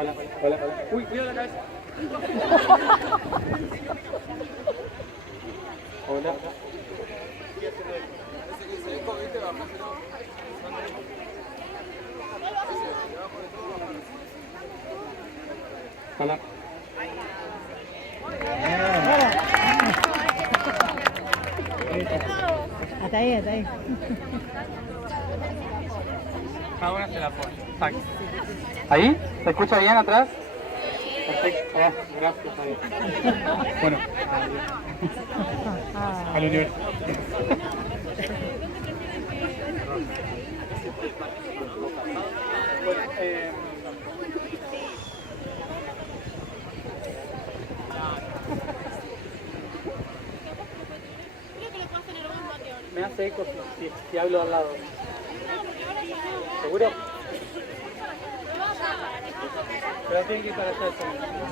Hola, hola, hola. Uy, cuidado la cabeza. Hola. Hola. Hasta ahí, hasta ahí. Cada una se la pone. Exacto. ¿Ahí? ¿Se escucha bien atrás? Perfecto. Gracias a Dios. Bueno. Al universo. Bueno, me hace eco si hablo al lado. ¿Seguro? Pero tienen que ir para allá.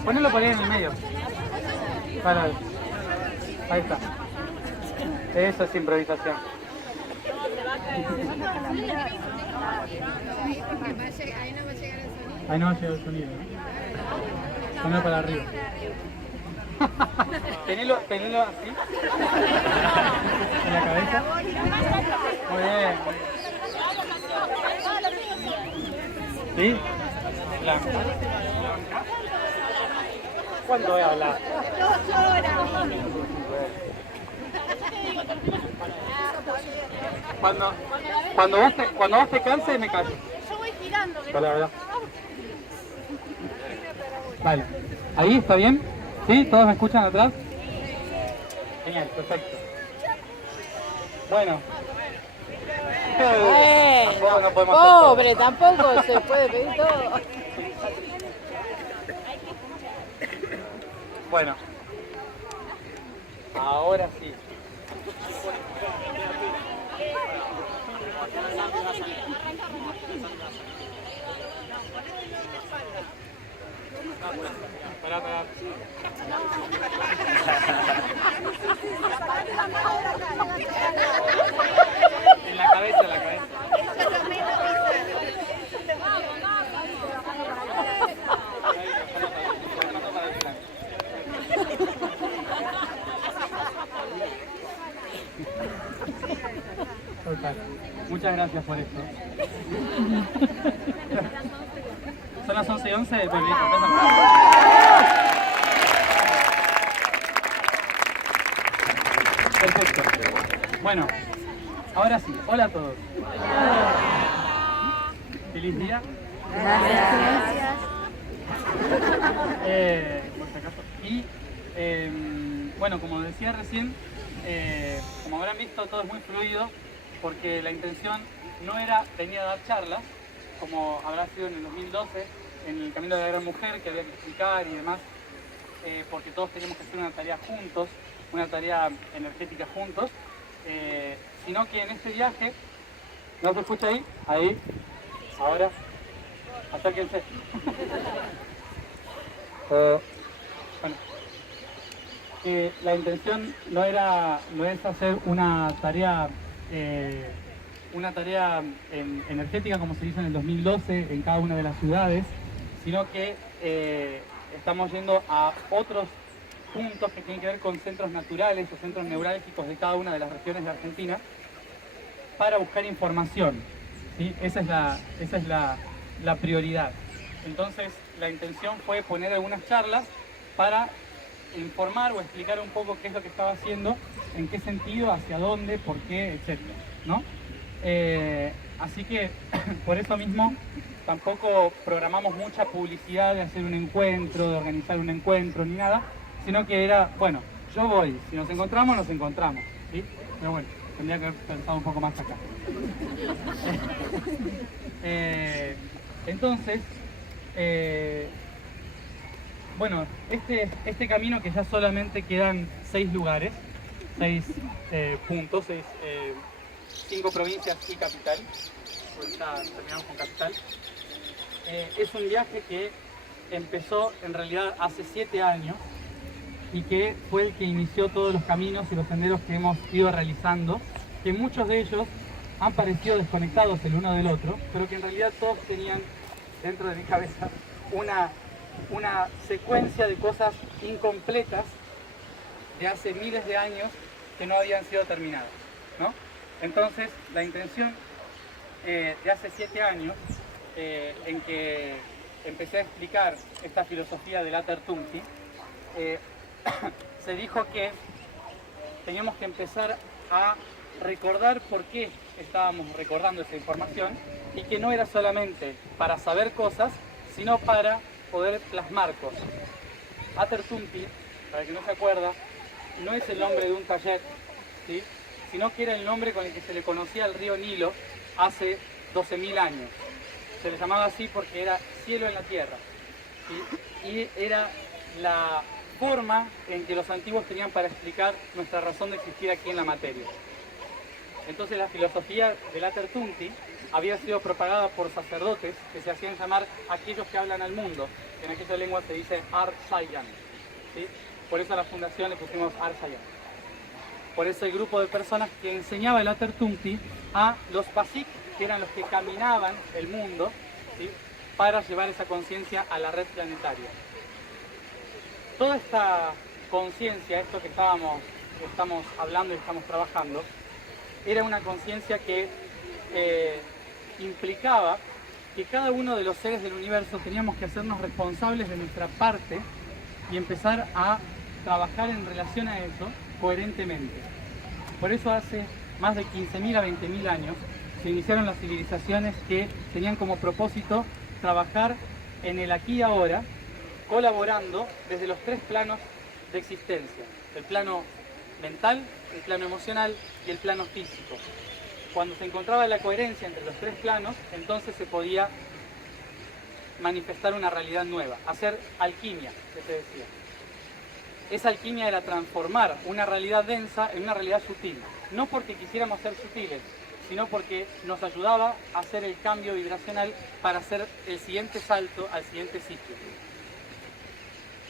Ponelo por ahí en el medio. Para. Ahí está. Eso es improvisación. Ahí no va a llegar el sonido, ¿no? Ponelo para arriba. Tenelo así. En la cabeza. Muy bien. ¿Sí? Blanca. ¿Cuánto voy a hablar? 2 horas. Cuando vos te canses, me calles. Yo voy girando. Hola. Vale. ¿Ahí está bien? ¿Sí? ¿Todos me escuchan atrás? Genial, perfecto. Bueno. Tampoco no podemos hacer todo. Pobre, tampoco se puede pedir todo. Bueno. Ahora sí. Pará. En la cabeza. Muchas gracias por esto. Son las 11:11, pues listo, perfecto. Bueno, ahora sí, hola a todos. Feliz día. Gracias. Por si acaso. Y bueno, como decía recién, como habrán visto, todo es muy fluido, porque la intención no era venir a dar charlas, como habrá sido en el 2012, en el Camino de la Gran Mujer, que había que explicar y demás, porque todos teníamos que hacer una tarea juntos, una tarea energética juntos, sino que en este viaje, ¿no se escucha ahí? Ahí, ahora, acérquense. Bueno, la intención no es hacer una tarea energética como se hizo en el 2012 en cada una de las ciudades, sino que estamos yendo a otros puntos que tienen que ver con centros naturales o centros neurálgicos de cada una de las regiones de Argentina para buscar información, ¿sí? Esa es la prioridad. Entonces la intención fue poner algunas charlas para informar o explicar un poco qué es lo que estaba haciendo, en qué sentido, hacia dónde, por qué, etc., ¿no? Así que por eso mismo tampoco programamos mucha publicidad de hacer un encuentro, de organizar un encuentro, ni nada, sino que era, bueno, yo voy, si nos encontramos, nos encontramos, ¿sí? Pero bueno, tendría que haber pensado un poco más acá. Entonces, bueno, este camino, que ya solamente quedan 6 lugares, 6 puntos, 5 provincias y capital, ahorita terminamos con capital, es un viaje que empezó en realidad hace 7 años y que fue el que inició todos los caminos y los senderos que hemos ido realizando, que muchos de ellos han parecido desconectados el uno del otro, pero que en realidad todos tenían dentro de mi cabeza una secuencia de cosas incompletas de hace miles de años que no habían sido terminadas, ¿no? Entonces, la intención de hace 7 años, en que empecé a explicar esta filosofía del Atertunti, se dijo que teníamos que empezar a recordar por qué estábamos recordando esa información y que no era solamente para saber cosas, sino para poder plasmar cosas. Atertunti, para el que no se acuerda, no es el nombre de un taller, ¿sí?, sino que era el nombre con el que se le conocía al río Nilo hace 12.000 años. Se le llamaba así porque era cielo en la tierra, ¿sí?, y era la forma en que los antiguos tenían para explicar nuestra razón de existir aquí en la materia. Entonces la filosofía del Atertunti había sido propagada por sacerdotes que se hacían llamar aquellos que hablan al mundo. En aquella lengua se dice Ar-Sayan, ¿sí? Por eso a la fundación le pusimos Ar-Sayan. Por eso el grupo de personas que enseñaba el Atertunti a los Pasik, que eran los que caminaban el mundo, ¿sí?, para llevar esa conciencia a la red planetaria. Toda esta conciencia, esto que estamos hablando y estamos trabajando, era una conciencia que implicaba que cada uno de los seres del universo teníamos que hacernos responsables de nuestra parte y empezar a trabajar en relación a eso coherentemente. Por eso hace más de 15.000 a 20.000 años se iniciaron las civilizaciones que tenían como propósito trabajar en el aquí y ahora, colaborando desde los 3 planos de existencia: el plano mental, el plano emocional y el plano físico. Cuando se encontraba la coherencia entre los 3 planos, entonces se podía manifestar una realidad nueva, hacer alquimia, que se decía. Esa alquimia era transformar una realidad densa en una realidad sutil, no porque quisiéramos ser sutiles, sino porque nos ayudaba a hacer el cambio vibracional para hacer el siguiente salto al siguiente sitio.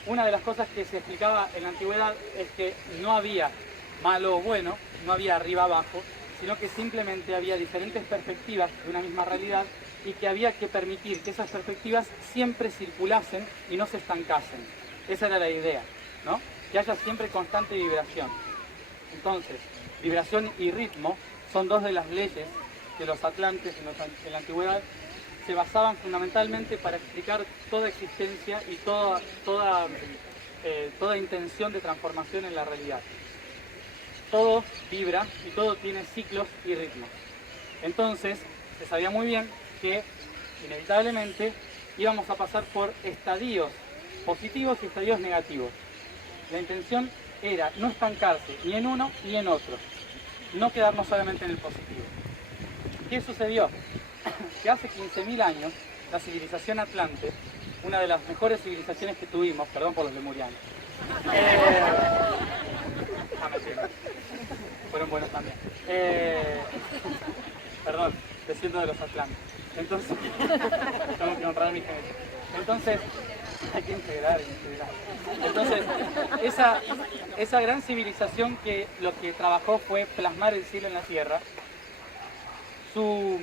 Una de las cosas que se explicaba en la antigüedad es que no había malo o bueno, no había arriba abajo, sino que simplemente había diferentes perspectivas de una misma realidad y que había que permitir que esas perspectivas siempre circulasen y no se estancasen. Esa era la idea, ¿no? Que haya siempre constante vibración. Entonces, vibración y ritmo son 2 de las leyes que los atlantes en la antigüedad se basaban fundamentalmente para explicar toda existencia y toda intención de transformación en la realidad. Todo vibra y todo tiene ciclos y ritmos. Entonces, se sabía muy bien que inevitablemente íbamos a pasar por estadios positivos y estadios negativos. La intención era no estancarse ni en uno ni en otro, no quedarnos solamente en el positivo. ¿Qué sucedió? Que hace 15.000 años la civilización Atlante, una de las mejores civilizaciones que tuvimos, perdón por los lemurianos, fueron buenos también, perdón, desciendo de los Atlantes. Entonces, tengo que honrar a mi gente. Entonces, hay que integrar. Entonces, esa gran civilización que lo que trabajó fue plasmar el cielo en la tierra, su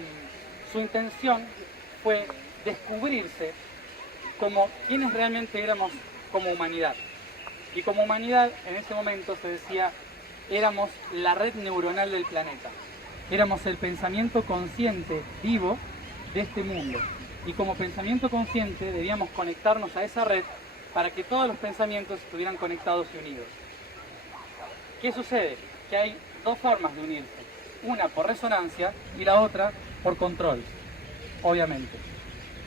intención fue descubrirse como quienes realmente éramos como humanidad. Y como humanidad, en ese momento se decía, éramos la red neuronal del planeta. Éramos el pensamiento consciente, vivo, de este mundo. Y como pensamiento consciente debíamos conectarnos a esa red para que todos los pensamientos estuvieran conectados y unidos. ¿Qué sucede? Que hay 2 formas de unirse. Una por resonancia y la otra por control, obviamente.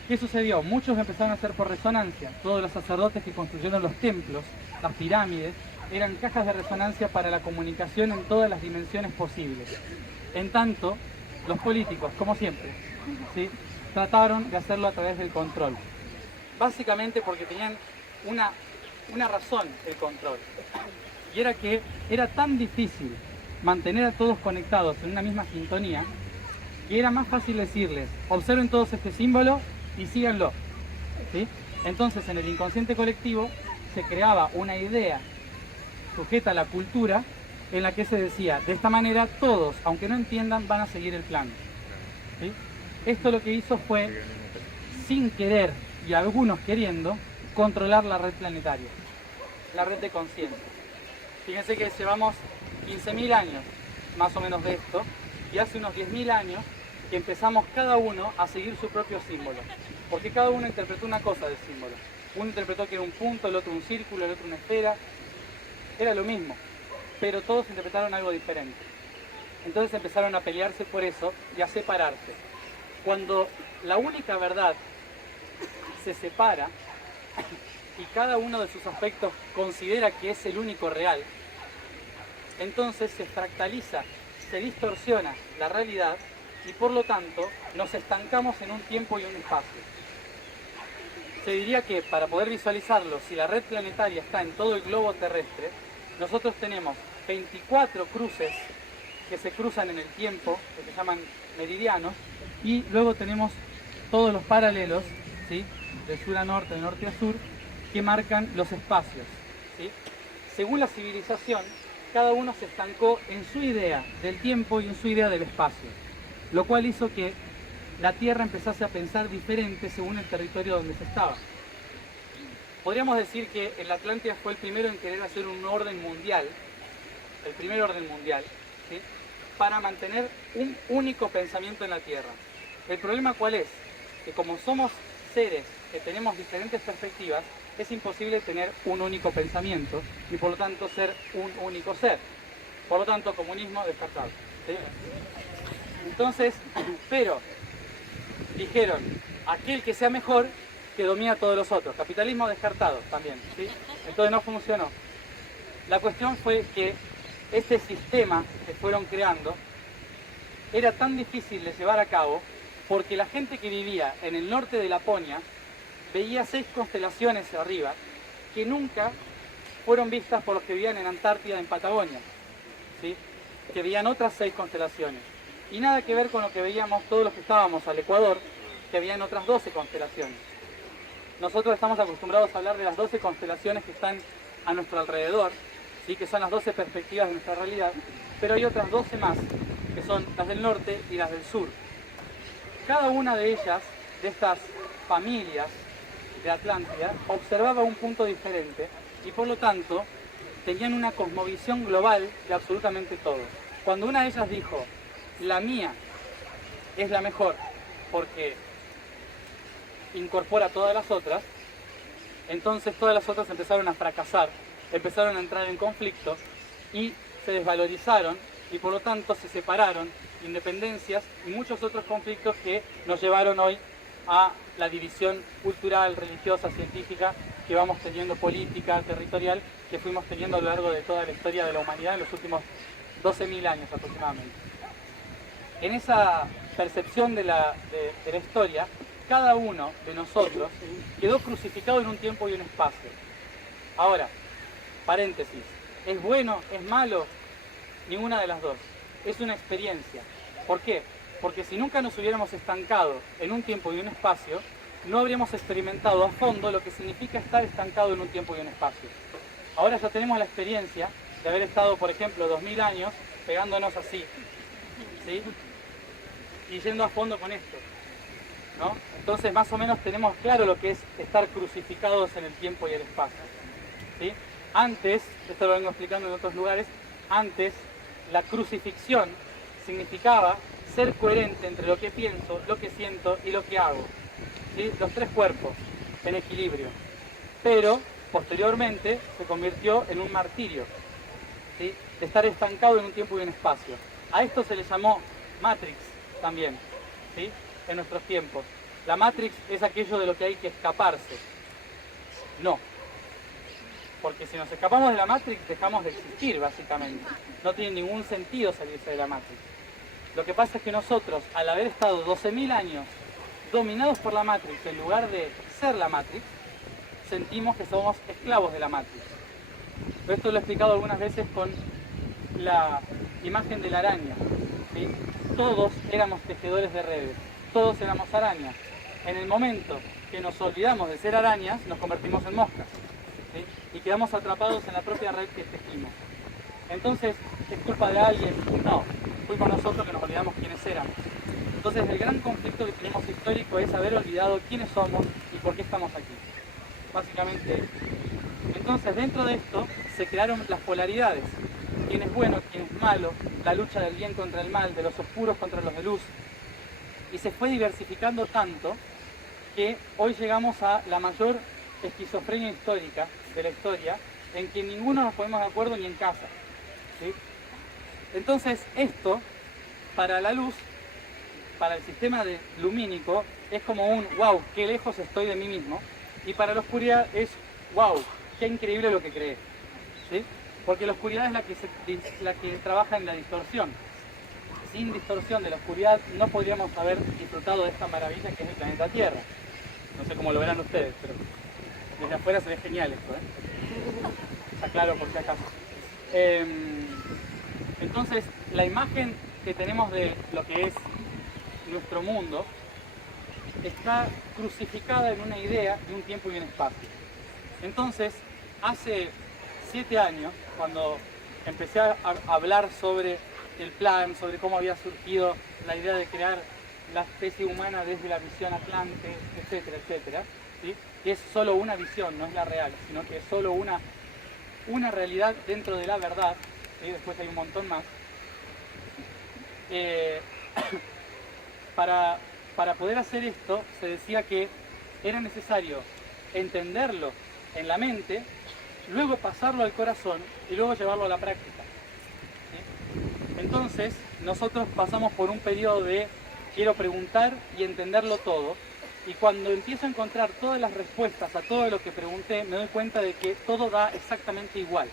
¿Qué sucedió? Muchos empezaron a hacer por resonancia. Todos los sacerdotes que construyeron los templos, las pirámides, eran cajas de resonancia para la comunicación en todas las dimensiones posibles. En tanto, los políticos, como siempre, ¿sí?, trataron de hacerlo a través del control. Básicamente porque tenían una razón el control. Y era que era tan difícil mantener a todos conectados en una misma sintonía, que era más fácil decirles, observen todos este símbolo y síganlo, ¿sí? Entonces en el inconsciente colectivo se creaba una idea sujeta a la cultura en la que se decía, de esta manera todos, aunque no entiendan, van a seguir el plan, ¿sí? Esto lo que hizo fue, sin querer y algunos queriendo controlar la red planetaria, la red de conciencia. Fíjense que llevamos 15.000 años más o menos de esto, y hace unos 10.000 años que empezamos cada uno a seguir su propio símbolo, porque cada uno interpretó una cosa del símbolo. Uno interpretó que era un punto, el otro un círculo, el otro una esfera. Era lo mismo, pero todos interpretaron algo diferente. Entonces empezaron a pelearse por eso y a separarse. Cuando la única verdad se separa y cada uno de sus aspectos considera que es el único real, entonces se fractaliza, se distorsiona la realidad y por lo tanto nos estancamos en un tiempo y un espacio. Se diría que para poder visualizarlo, si la red planetaria está en todo el globo terrestre, nosotros tenemos 24 cruces que se cruzan en el tiempo, que se llaman meridianos, y luego tenemos todos los paralelos, ¿sí?, de sur a norte, de norte a sur, que marcan los espacios, ¿sí? Según la civilización, cada uno se estancó en su idea del tiempo y en su idea del espacio, lo cual hizo que la Tierra empezase a pensar diferente según el territorio donde se estaba. Podríamos decir que el Atlántida fue el primero en querer hacer un orden mundial, el primer orden mundial, ¿sí?, para mantener un único pensamiento en la Tierra. ¿El problema cuál es? Que como somos seres que tenemos diferentes perspectivas, es imposible tener un único pensamiento y por lo tanto ser un único ser. Por lo tanto, comunismo descartado, ¿sí? Entonces, pero dijeron, aquel que sea mejor, que domina a todos los otros. Capitalismo descartado también, ¿sí? Entonces no funcionó. La cuestión fue que este sistema que fueron creando era tan difícil de llevar a cabo porque la gente que vivía en el norte de Laponia veía 6 constelaciones arriba que nunca fueron vistas por los que vivían en Antártida, en Patagonia, ¿sí?, que veían otras 6 constelaciones. Y nada que ver con lo que veíamos todos los que estábamos al Ecuador, que habían otras 12 constelaciones. Nosotros estamos acostumbrados a hablar de las 12 constelaciones que están a nuestro alrededor, ¿sí?, que son las 12 perspectivas de nuestra realidad, pero hay otras 12 más, que son las del norte y las del sur. Cada una de ellas, de estas familias de Atlántida, observaba un punto diferente y por lo tanto tenían una cosmovisión global de absolutamente todo. Cuando una de ellas dijo, la mía es la mejor porque incorpora a todas las otras, entonces todas las otras empezaron a fracasar, empezaron a entrar en conflicto y se desvalorizaron y por lo tanto se separaron, independencias y muchos otros conflictos que nos llevaron hoy a la división cultural, religiosa, científica que vamos teniendo, política, territorial, que fuimos teniendo a lo largo de toda la historia de la humanidad en los últimos 12.000 años aproximadamente. En esa percepción de la historia, cada uno de nosotros quedó crucificado en un tiempo y un espacio. Ahora, paréntesis, ¿es bueno, es malo? Ninguna de las dos. Es una experiencia. ¿Por qué? Porque si nunca nos hubiéramos estancado en un tiempo y un espacio, no habríamos experimentado a fondo lo que significa estar estancado en un tiempo y un espacio. Ahora ya tenemos la experiencia de haber estado, por ejemplo, 2000 años pegándonos así, ¿sí?, y yendo a fondo con esto, ¿no? Entonces más o menos tenemos claro lo que es estar crucificados en el tiempo y el espacio, ¿sí? Antes, esto lo vengo explicando en otros lugares, antes la crucifixión significaba ser coherente entre lo que pienso, lo que siento y lo que hago, ¿sí?, los 3 cuerpos en equilibrio. Pero posteriormente se convirtió en un martirio, ¿sí?, de estar estancado en un tiempo y un espacio. A esto se le llamó Matrix también, ¿sí?, en nuestros tiempos. La Matrix es aquello de lo que hay que escaparse. No. Porque si nos escapamos de la Matrix dejamos de existir, básicamente. No tiene ningún sentido salirse de la Matrix. Lo que pasa es que nosotros, al haber estado 12.000 años dominados por la Matrix, en lugar de ser la Matrix, sentimos que somos esclavos de la Matrix. Esto lo he explicado algunas veces con la imagen de la araña, ¿sí? Todos éramos tejedores de redes, todos éramos arañas. En el momento que nos olvidamos de ser arañas, nos convertimos en moscas, ¿sí?, y quedamos atrapados en la propia red que tejimos. Entonces, ¿es culpa de alguien? No, fuimos nosotros que nos olvidamos quiénes éramos. Entonces, el gran conflicto que tenemos histórico es haber olvidado quiénes somos y por qué estamos aquí. Básicamente. Entonces, dentro de esto se crearon las polaridades. Quién es bueno, quién es malo, la lucha del bien contra el mal, de los oscuros contra los de luz. Y se fue diversificando tanto que hoy llegamos a la mayor esquizofrenia histórica de la historia, en que ninguno nos ponemos de acuerdo ni en casa, ¿sí? Entonces esto, para la luz, para el sistema lumínico, es como un wow, qué lejos estoy de mí mismo, y para la oscuridad es wow, qué increíble lo que creé, ¿sí? Porque la oscuridad es la que trabaja en la distorsión. Sin distorsión de la oscuridad no podríamos haber disfrutado de esta maravilla que es el planeta Tierra. No sé cómo lo verán ustedes, pero desde afuera se ve genial esto, ¿eh? Está claro por si acaso. Entonces, la imagen que tenemos de lo que es nuestro mundo está crucificada en una idea de un tiempo y un espacio. Entonces, hace 7 años, cuando empecé a hablar sobre el plan, sobre cómo había surgido la idea de crear la especie humana desde la visión Atlante, etcétera, etcétera, ¿sí? Que es solo una visión, no es la real, sino que es solo una realidad dentro de la verdad, ¿sí? Después hay un montón más. Para poder hacer esto, se decía que era necesario entenderlo en la mente, luego pasarlo al corazón y luego llevarlo a la práctica, ¿sí? Entonces, nosotros pasamos por un periodo de quiero preguntar y entenderlo todo, y cuando empiezo a encontrar todas las respuestas a todo lo que pregunté, me doy cuenta de que todo da exactamente igual,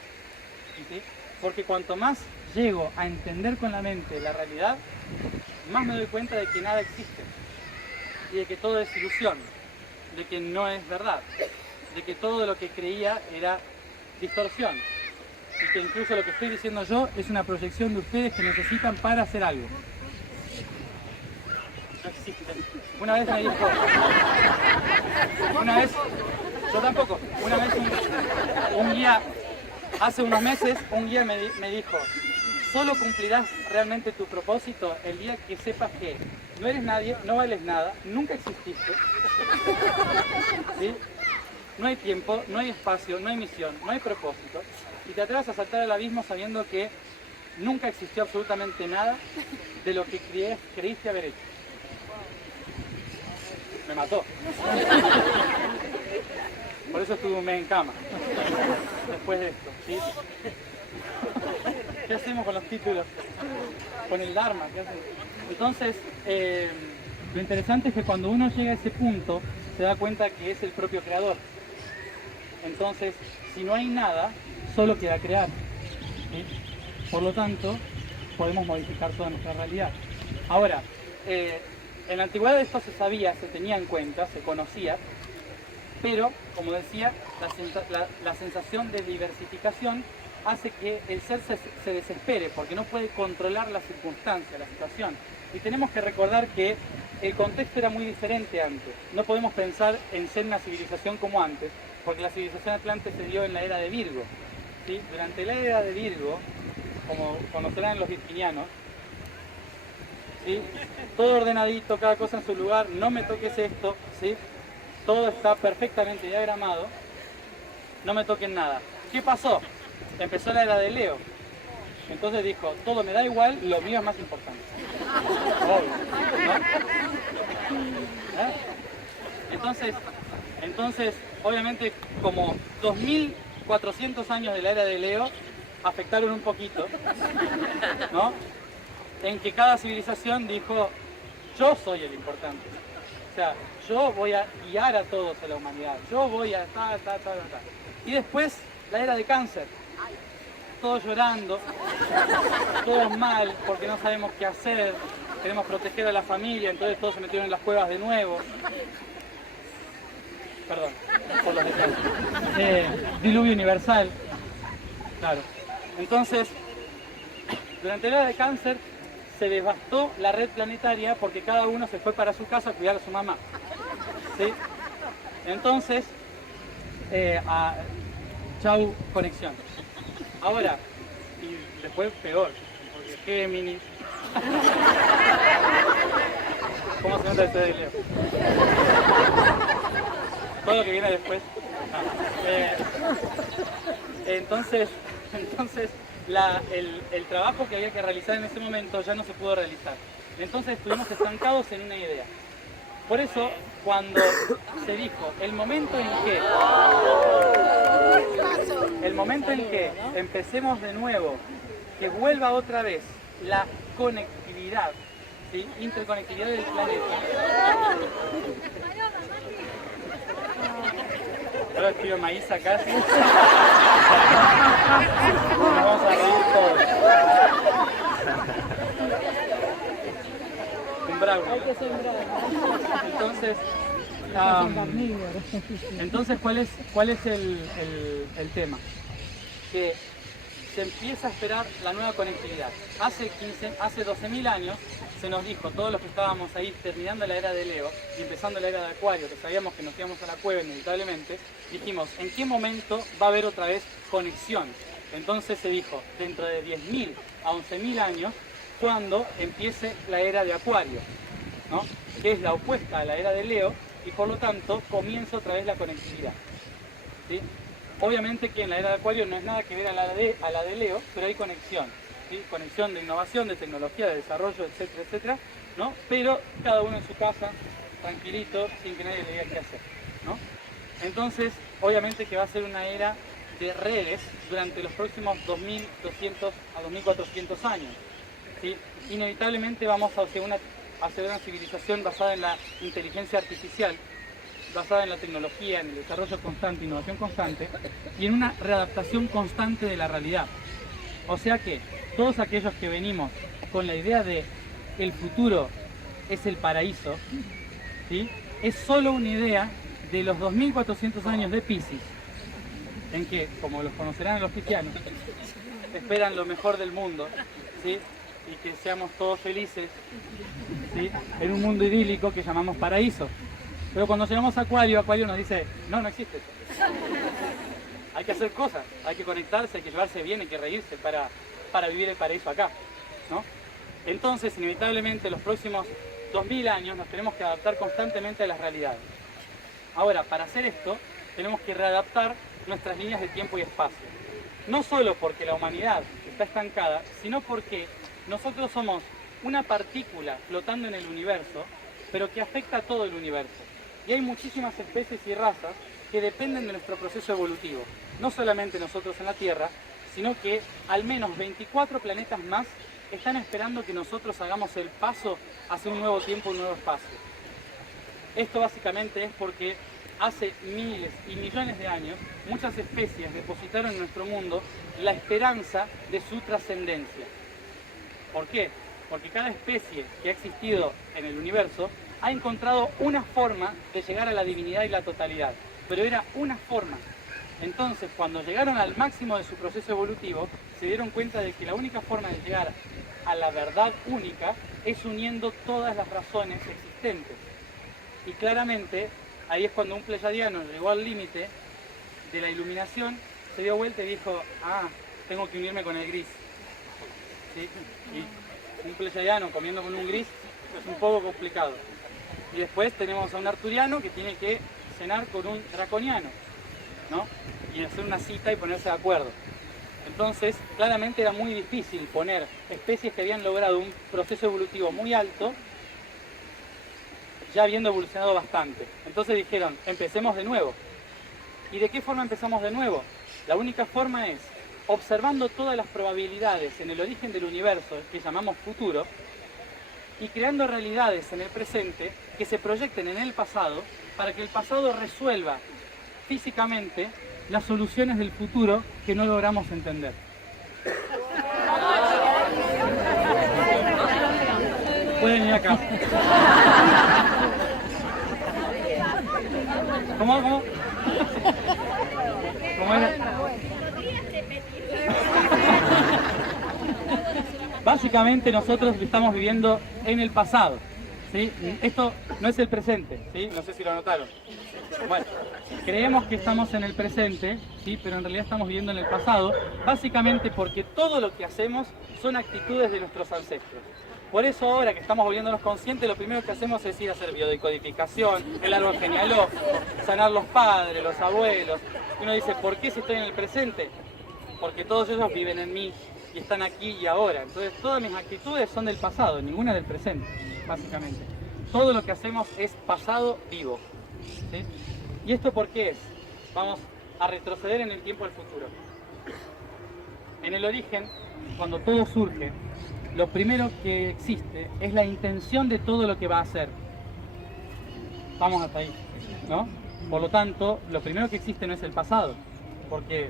¿sí? Porque cuanto más llego a entender con la mente la realidad, más me doy cuenta de que nada existe, y de que todo es ilusión, de que no es verdad, de que todo lo que creía era distorsión, y que incluso lo que estoy diciendo yo es una proyección de ustedes que necesitan para hacer algo. No existe. Una vez me dijo, yo tampoco, una vez un guía, hace unos meses, un guía me dijo, solo cumplirás realmente tu propósito el día que sepas que no eres nadie, no vales nada, nunca exististe, ¿sí? No hay tiempo, no hay espacio, no hay misión, no hay propósito, y te atrevas a saltar al abismo sabiendo que nunca existió absolutamente nada de lo que creíste haber hecho. Me mató. Por eso estuve un mes en cama, después de esto, ¿sí? ¿Qué hacemos con los títulos? Con el Dharma, ¿qué hacemos? Entonces, lo interesante es que cuando uno llega a ese punto, se da cuenta que es el propio creador. Entonces, si no hay nada, solo queda crear, ¿sí? Por lo tanto, podemos modificar toda nuestra realidad. Ahora, en la antigüedad esto se sabía, se tenía en cuenta, se conocía, pero, como decía, la sensación de diversificación hace que el ser se desespere, porque no puede controlar la circunstancia, la situación. Y tenemos que recordar que el contexto era muy diferente antes. No podemos pensar en ser una civilización como antes, porque la civilización atlante se dio en la era de Virgo, ¿sí? Durante la era de Virgo, como conocerán los virginianos, ¿sí? Todo ordenadito, cada cosa en su lugar, no me toques esto, ¿sí? Todo está perfectamente diagramado, no me toquen nada. ¿Qué pasó? Empezó la era de Leo. Entonces dijo, todo me da igual, lo mío es más importante. Obvio, ¿no? ¿Eh? Entonces, obviamente, como 2400 años de la era de Leo afectaron un poquito, ¿no? En que cada civilización dijo, yo soy el importante. O sea, yo voy a guiar a todos a la humanidad. Yo voy a ta. Y después, la era de Cáncer. Todos llorando, todos mal, porque no sabemos qué hacer. Queremos proteger a la familia, entonces todos se metieron en las cuevas de nuevo. Perdón, por los detalles. Diluvio universal. Claro. Entonces, durante la era de Cáncer, se devastó la red planetaria porque cada uno se fue para su casa a cuidar a su mamá, ¿sí? Entonces, chau conexión. Ahora, y después peor, porque Géminis. ¿Cómo se nota este de Leo? todo lo que viene después. Entonces el trabajo que había que realizar en ese momento ya no se pudo realizar. Entonces estuvimos estancados en una idea. Por eso, cuando se dijo el momento en que empecemos de nuevo, que vuelva otra vez la conectividad, ¿sí? Interconectividad del planeta. Ahora escribo maíz acá. ¿Sí? Nos vamos a reír todos. Un bravo. Entonces, ¿cuál es el tema? Que se empieza a esperar la nueva conectividad. Hace 12.000 años se nos dijo, todos los que estábamos ahí terminando la era de Leo y empezando la era de Acuario, que sabíamos que nos íbamos a la cueva inevitablemente, dijimos, ¿en qué momento va a haber otra vez conexión? Entonces se dijo, dentro de 10.000 a 11.000 años, cuando empiece la era de Acuario, ¿no? Que es la opuesta a la era de Leo, y por lo tanto comienza otra vez la conectividad, ¿sí? Obviamente que en la era de Acuario no es nada que ver a la de Leo, pero hay conexión, ¿sí? Conexión de innovación, de tecnología, de desarrollo, etcétera, etcétera, ¿no? Pero cada uno en su casa, tranquilito, sin que nadie le diga qué hacer, ¿no? Entonces, obviamente que va a ser una era de redes durante los próximos 2.200 a 2.400 años, ¿sí? Inevitablemente vamos hacia una civilización basada en la inteligencia artificial, basada en la tecnología, en el desarrollo constante, innovación constante y en una readaptación constante de la realidad. O sea que todos aquellos que venimos con la idea de el futuro es el paraíso, ¿sí? Es solo una idea de los 2.400 años de Piscis, en que, como los conocerán los cristianos, esperan lo mejor del mundo, ¿sí? Y que seamos todos felices, ¿sí? En un mundo idílico que llamamos paraíso. Pero cuando llegamos a Acuario, Acuario nos dice, no existe eso. Hay que hacer cosas, hay que conectarse, hay que llevarse bien, hay que reírse para vivir el paraíso acá, ¿no? Entonces, inevitablemente, los próximos 2.000 años nos tenemos que adaptar constantemente a las realidades. Ahora, para hacer esto, tenemos que readaptar nuestras líneas de tiempo y espacio. No solo porque la humanidad está estancada, sino porque nosotros somos una partícula flotando en el universo, pero que afecta a todo el universo. Y hay muchísimas especies y razas que dependen de nuestro proceso evolutivo. No solamente nosotros en la Tierra, sino que al menos 24 planetas más están esperando que nosotros hagamos el paso hacia un nuevo tiempo, un nuevo espacio. Esto básicamente es porque hace miles y millones de años muchas especies depositaron en nuestro mundo la esperanza de su trascendencia. ¿Por qué? Porque cada especie que ha existido en el universo ha encontrado una forma de llegar a la divinidad y la totalidad, pero era una forma. Entonces, cuando llegaron al máximo de su proceso evolutivo, se dieron cuenta de que la única forma de llegar a la verdad única es uniendo todas las razones existentes. Y claramente, ahí es cuando un pleyadiano llegó al límite de la iluminación, se dio vuelta y dijo, tengo que unirme con el gris. ¿Sí? Y un pleyadiano comiendo con un gris es un poco complicado. Y después tenemos a un arturiano que tiene que cenar con un draconiano, ¿no? Y hacer una cita y ponerse de acuerdo. Entonces, claramente era muy difícil poner especies que habían logrado un proceso evolutivo muy alto, ya habiendo evolucionado bastante. Entonces dijeron, empecemos de nuevo. ¿Y de qué forma empezamos de nuevo? La única forma es observando todas las probabilidades en el origen del universo, que llamamos futuro, y creando realidades en el presente que se proyecten en el pasado para que el pasado resuelva físicamente las soluciones del futuro que no logramos entender. Pueden ir acá. ¿Cómo? ¿Cómo era? Básicamente nosotros estamos viviendo en el pasado, ¿sí? Esto no es el presente, ¿sí? No sé si lo notaron. Bueno, creemos que estamos en el presente, ¿sí? Pero en realidad estamos viviendo en el pasado, básicamente porque todo lo que hacemos son actitudes de nuestros ancestros. Por eso ahora que estamos volviéndonos conscientes, lo primero que hacemos es ir a hacer biodecodificación, el árbol genealógico, sanar los padres, los abuelos. Y uno dice, ¿por qué si estoy en el presente? Porque todos ellos viven en mí y están aquí y ahora. Entonces todas mis actitudes son del pasado, ninguna del presente, básicamente. Todo lo que hacemos es pasado vivo. ¿Sí? ¿Y esto por qué es? Vamos a retroceder en el tiempo del futuro. En el origen, cuando todo surge, lo primero que existe es la intención de todo lo que va a hacer. Vamos hasta ahí, ¿no? Por lo tanto, lo primero que existe no es el pasado, porque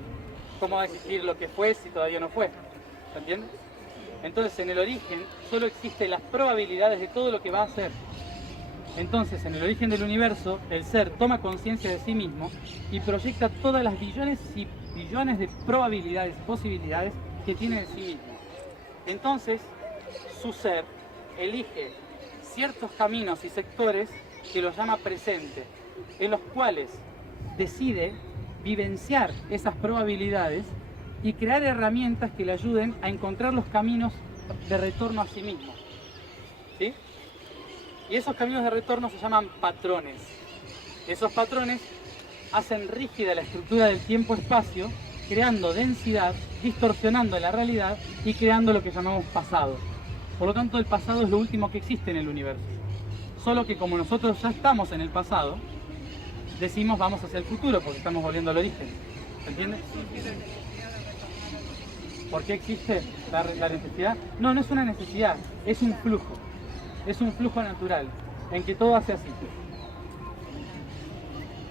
¿cómo va a existir lo que fue si todavía no fue? ¿Se entiende? Entonces, en el origen solo existen las probabilidades de todo lo que va a hacer. Entonces, en el origen del universo, el ser toma conciencia de sí mismo y proyecta todas las billones y billones de probabilidades, posibilidades que tiene de sí mismo. Entonces, su ser elige ciertos caminos y sectores que los llama presente, en los cuales decide vivenciar esas probabilidades y crear herramientas que le ayuden a encontrar los caminos de retorno a sí mismo. ¿Sí? Y esos caminos de retorno se llaman patrones. Esos patrones hacen rígida la estructura del tiempo-espacio, creando densidad, distorsionando la realidad y creando lo que llamamos pasado. Por lo tanto, el pasado es lo último que existe en el universo. Solo que como nosotros ya estamos en el pasado, decimos vamos hacia el futuro porque estamos volviendo al origen. ¿Se entiende? ¿Por qué existe la necesidad? No, no es una necesidad, es un flujo. Es un flujo natural, en que todo hace así.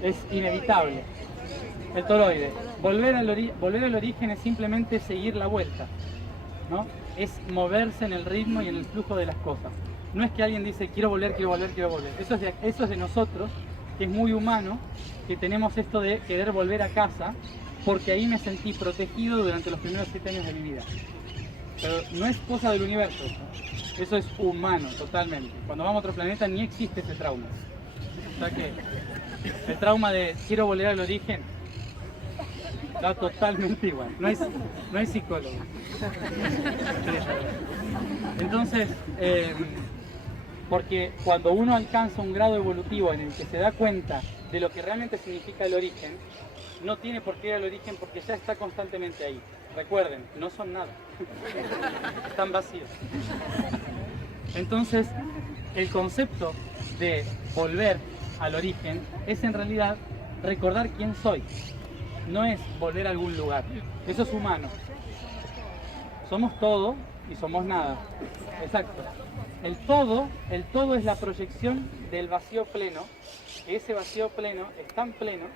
Es inevitable. El toroide. Volver al origen es simplemente seguir la vuelta, ¿no? Es moverse en el ritmo y en el flujo de las cosas. No es que alguien dice, quiero volver, quiero volver, quiero volver. Eso es de nosotros, que es muy humano, que tenemos esto de querer volver a casa, porque ahí me sentí protegido durante los primeros 7 años de mi vida. Pero no es cosa del universo eso es humano, totalmente. Cuando vamos a otro planeta ni existe ese trauma. O sea que el trauma de quiero volver al origen da totalmente igual, no hay psicólogo. Entonces, porque cuando uno alcanza un grado evolutivo en el que se da cuenta de lo que realmente significa el origen, no tiene por qué ir al origen porque ya está constantemente ahí. Recuerden, no son nada, están vacíos. Entonces, el concepto de volver al origen es en realidad recordar quién soy. No es volver a algún lugar. Eso es humano. Somos todo y somos nada. Exacto. El todo es la proyección del vacío pleno. Ese vacío pleno es tan pleno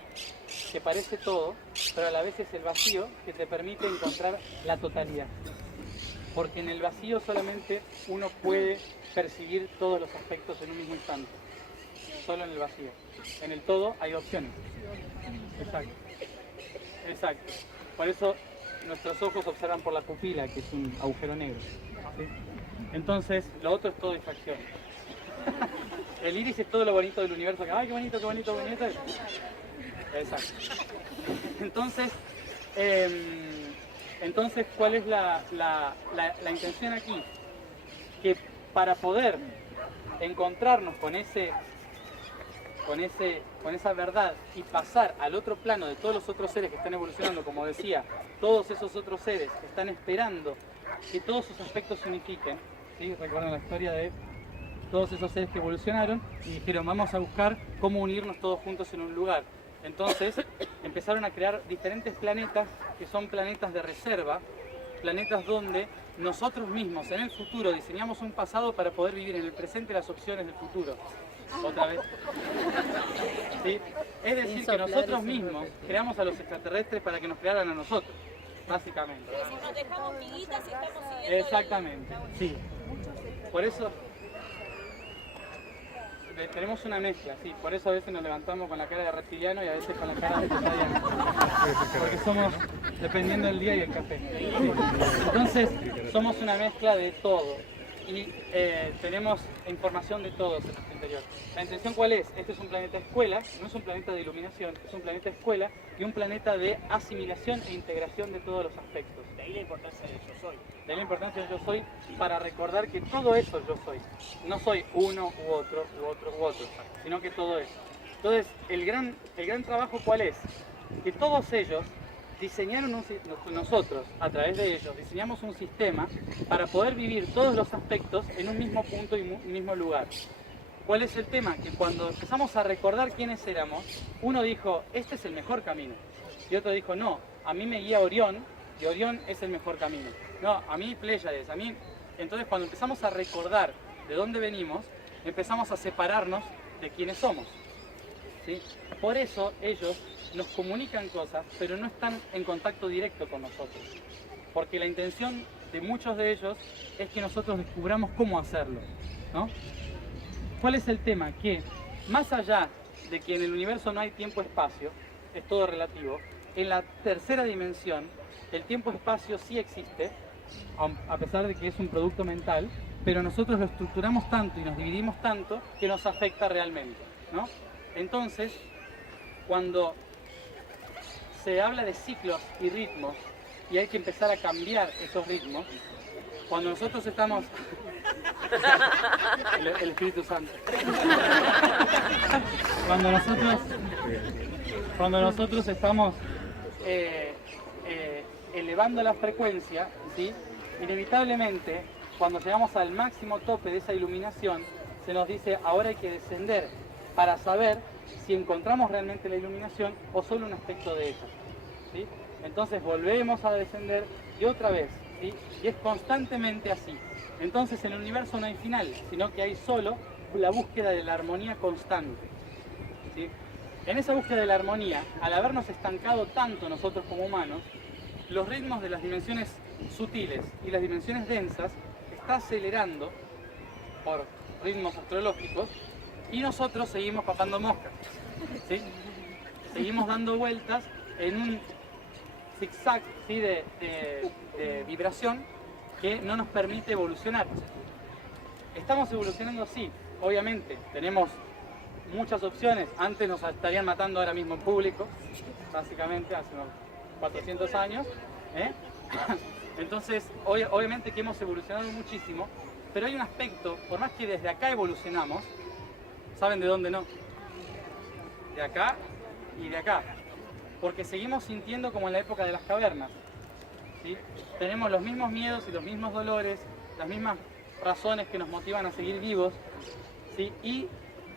que parece todo, pero a la vez es el vacío que te permite encontrar la totalidad. Porque en el vacío solamente uno puede percibir todos los aspectos en un mismo instante. Solo en el vacío. En el todo hay opciones. Exacto. Exacto. Por eso nuestros ojos observan por la pupila, que es un agujero negro. ¿Sí? Entonces, lo otro es todo distracción. El iris es todo lo bonito del universo. ¡Ay, qué bonito, qué bonito, qué bonito! Exacto. Entonces, ¿cuál es la intención aquí? Que para poder encontrarnos con esa verdad y pasar al otro plano de todos los otros seres que están evolucionando, como decía, todos esos otros seres que están esperando que todos sus aspectos se unifiquen, ¿sí? Recuerdan la historia de todos esos seres que evolucionaron y dijeron vamos a buscar cómo unirnos todos juntos en un lugar. Entonces empezaron a crear diferentes planetas que son planetas de reserva, planetas donde nosotros mismos en el futuro diseñamos un pasado para poder vivir en el presente las opciones del futuro. Otra vez. ¿Sí? Es decir, que nosotros mismos creamos a los extraterrestres para que nos crearan a nosotros, básicamente. Pero si nos dejamos miguitas y estamos siguiendo. Exactamente, sí. Por eso tenemos una mezcla, sí. Por eso a veces nos levantamos con la cara de reptiliano y a veces con la cara de vegetariano. Porque somos, dependiendo del día y el café. Sí. Entonces, somos una mezcla de todo. y tenemos información de todos en nuestro interior. ¿La intención cuál es? Este es un planeta escuela, no es un planeta de iluminación, es un planeta escuela y un planeta de asimilación e integración de todos los aspectos. De ahí la importancia del yo soy. De ahí la importancia del yo soy para recordar que todo eso yo soy. No soy uno u otro, sino que todo eso. Entonces, el gran trabajo ¿cuál es? Que todos ellos diseñaron nosotros, a través de ellos, diseñamos un sistema para poder vivir todos los aspectos en un mismo punto y un mismo lugar. ¿Cuál es el tema? Que cuando empezamos a recordar quiénes éramos, uno dijo, este es el mejor camino. Y otro dijo, no, a mí me guía Orión, y Orión es el mejor camino. No, a mí Pléyades, a mí... Entonces cuando empezamos a recordar de dónde venimos, empezamos a separarnos de quiénes somos. ¿Sí? Por eso ellos nos comunican cosas, pero no están en contacto directo con nosotros. Porque la intención de muchos de ellos es que nosotros descubramos cómo hacerlo, ¿no? ¿Cuál es el tema? Que más allá de que en el universo no hay tiempo-espacio, es todo relativo, en la tercera dimensión el tiempo-espacio sí existe, a pesar de que es un producto mental, pero nosotros lo estructuramos tanto y nos dividimos tanto que nos afecta realmente, ¿no? Entonces, cuando se habla de ciclos y ritmos y hay que empezar a cambiar esos ritmos, cuando nosotros estamos... el Espíritu Santo. Cuando nosotros estamos elevando la frecuencia, ¿sí? Inevitablemente, cuando llegamos al máximo tope de esa iluminación, se nos dice, ahora hay que descender para saber si encontramos realmente la iluminación o solo un aspecto de ella, ¿sí? Entonces volvemos a descender y otra vez, ¿sí? Y es constantemente así. Entonces en el universo no hay final, sino que hay solo la búsqueda de la armonía constante, ¿sí? En esa búsqueda de la armonía, al habernos estancado tanto nosotros como humanos, los ritmos de las dimensiones sutiles y las dimensiones densas está acelerando por ritmos astrológicos y nosotros seguimos papando moscas, ¿sí? Seguimos dando vueltas en un zigzag, ¿sí? de vibración que no nos permite evolucionar. Estamos evolucionando, sí, obviamente, tenemos muchas opciones. Antes nos estarían matando ahora mismo en público, básicamente, hace unos 400 años, ¿eh? Entonces, obviamente que hemos evolucionado muchísimo, pero hay un aspecto, por más que desde acá evolucionamos, ¿saben de dónde no? De acá y de acá. Porque seguimos sintiendo como en la época de las cavernas, ¿sí? Tenemos los mismos miedos y los mismos dolores, las mismas razones que nos motivan a seguir vivos, ¿sí? Y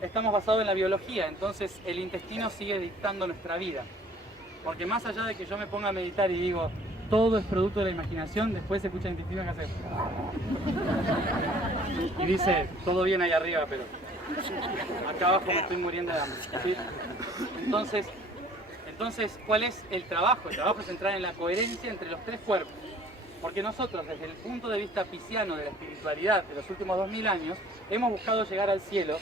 estamos basados en la biología, entonces el intestino sigue dictando nuestra vida. Porque más allá de que yo me ponga a meditar y digo, todo es producto de la imaginación, después se escucha el intestino que hace... Y dice, todo bien ahí arriba, pero acá abajo me estoy muriendo de hambre, ¿sí? Entonces, ¿cuál es el trabajo? El trabajo es entrar en la coherencia entre los tres cuerpos. Porque nosotros, desde el punto de vista pisciano de la espiritualidad de los últimos 2000 años, hemos buscado llegar al cielo